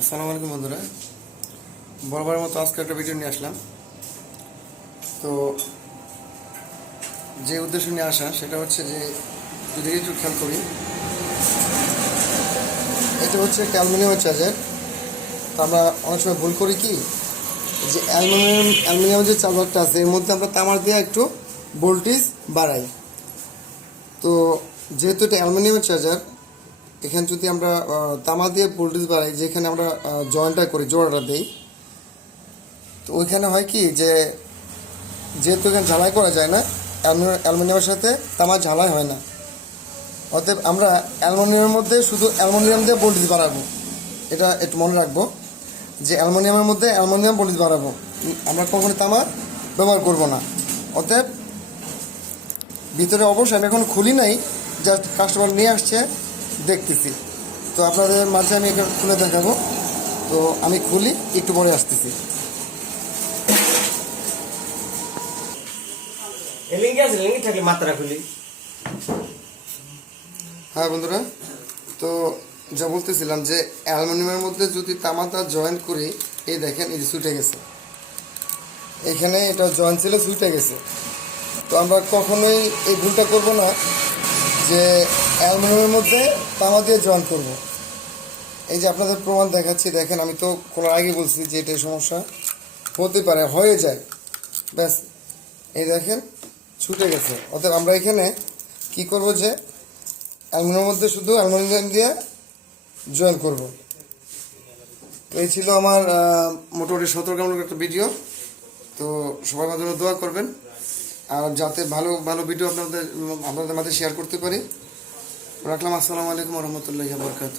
আসসালামু আলাইকুম বন্ধুরা। বরাবরের মতো আজকে একটা ভিডিও নিয়ে আসলাম। তো যে উদ্দেশ্য নিয়ে আসা, সেটা হচ্ছে যে যদি একটু খেয়াল করি, এটা হচ্ছে একটা অ্যালুমিনিয়ামের চার্জার তো আমরা অনেক সময় ভুল করি কি? যে অ্যালুমিনিয়াম অ্যালুমিনিয়ামের যে চার্জারটা আছে, এর মধ্যে আমরা তামার দিয়ে একটু ভোল্টেজ বাড়াই। তো যেহেতু এটা অ্যালুমিনিয়ামের চার্জার এখানে যদি আমরা তামা দিয়ে ভোল্টেজ বাড়াই যেখানে আমরা জয়েন্টটা করি, জোড়াটা দিই, তো ওইখানে হয় কি যে, যেহেতু এখানে ঝালাই করা যায় না, অ্যালুমি- অ্যালুমিনিয়ামের সাথে তামা ঝালাই হয় না। অতএব আমরা অ্যালুমিনিয়ামের মধ্যে শুধু অ্যালুমিনিয়াম দিয়ে ভোল্টেজ বাড়াবো এটা একটু মনে রাখব যে, অ্যালুমিনিয়ামের মধ্যে অ্যালুমিনিয়াম ভোল্টেজ বাড়াবো আমরা কখনো তামা ব্যবহার করব না। অতএব ভিতরে অবশ্যই আমি এখন খুলি নাই জাস্ট কাস্টমার নিয়ে আসছে। দেখতেছি। তো আপনাদের মাঝে আমি এখানে খুলে দেখাবো। তো আমি খুলি একটু পরে আসতেছি। হ্যাঁ বন্ধুরা তো যা বলতেছিলাম যে অ্যালুমিনিয়ামের মধ্যে যদি তামাটা জয়েন করি এই দেখেন এই যে ছুটে গেছে। এখানে এটা জয়েন ছিল ছুটে গেছে। তো আমরা কখনোই এই ভুলটা করব না যে অ্যালুমিনিয়ামের মধ্যে তামা দিয়ে জয়েন করব। এই যে আপনাদের প্রমাণ দেখাচ্ছি, দেখেন আমি তো খোলার আগে বলছি যে এটাই সমস্যা। হতে পারে, হয়ে যায়। ব্যাস, এই দেখেন, ছুটে গেছে। অতএব আমরা এখানে কি করব যে অ্যালুমিনিয়ামের মধ্যে শুধু অ্যালুমিনিয়াম দিয়ে জয়েন করব। তো এই ছিল আমার মোটামুটি মোটামুটি সতর্কমূলক একটা ভিডিও তো মাঝে মাঝে দোয়া করবেন। আর যাতে ভালো ভালো ভিডিও আপনাদের আপনাদের মাঝে শেয়ার করতে পারি। রাখলাম। আসসালামু আলাইকুম রহমতুল্লাহ বরকাত